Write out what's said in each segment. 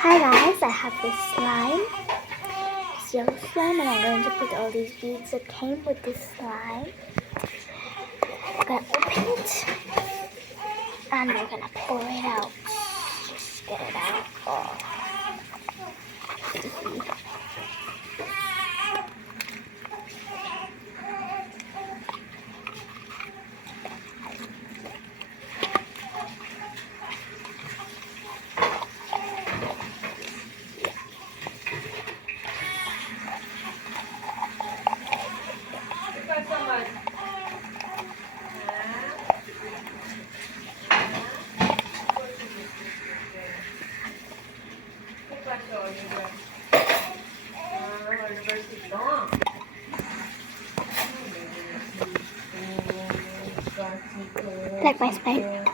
Hi guys, I have this slime, this yellow slime, and I'm going to put all these beads that came with this slime. I'm going to open it, and we're going to pour it out. Just get it out. Oh. Like my spine.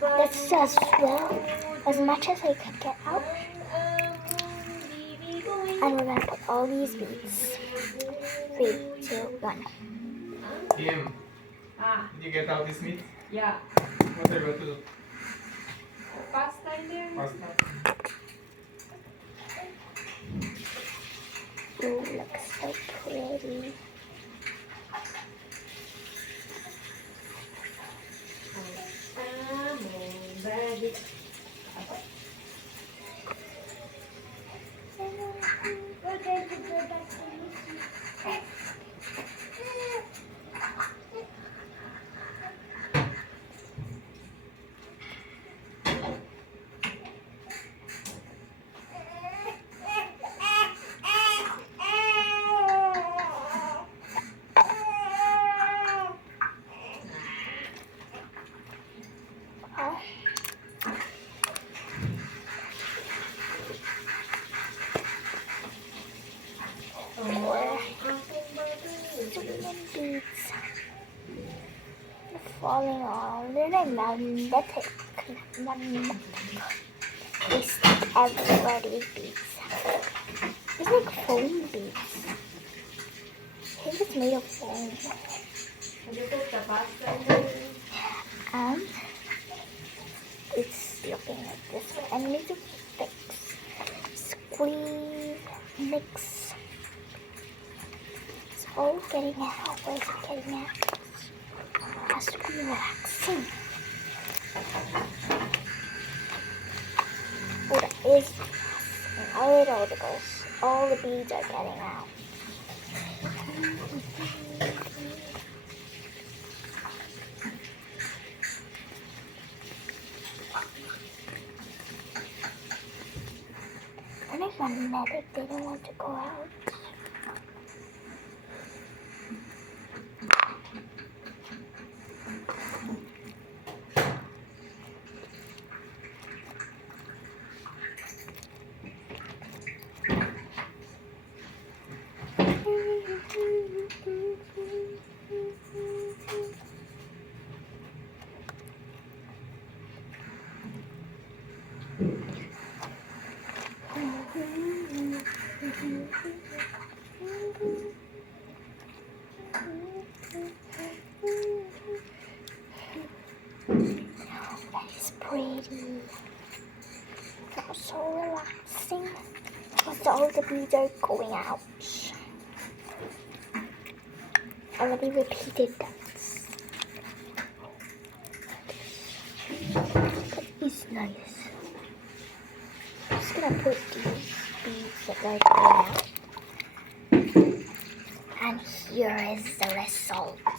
That's as well as much as I could get out. And we're gonna put all these beads. 3, 2, 1. Kim, did you get out this meat? Yeah. What are you going to do? Pasta in there? Pasta? Ooh, looks so pretty. Beads falling on. They're like magnetic. They stick everywhere, these beads. It's like foam beads. I think it's made of foam. And it's looking like this way. And we need to fix, squeeze, mix. It's all getting out. Where is it getting out? It has to be relaxing. Oh, that is relaxing. All the beads are getting out. They're like magnetic, they don't want to go out. That is pretty. That was so relaxing. Because all the beads are going out. I already repeated that. But it's nice. I'm just gonna put these beads that are going out. And here is the result.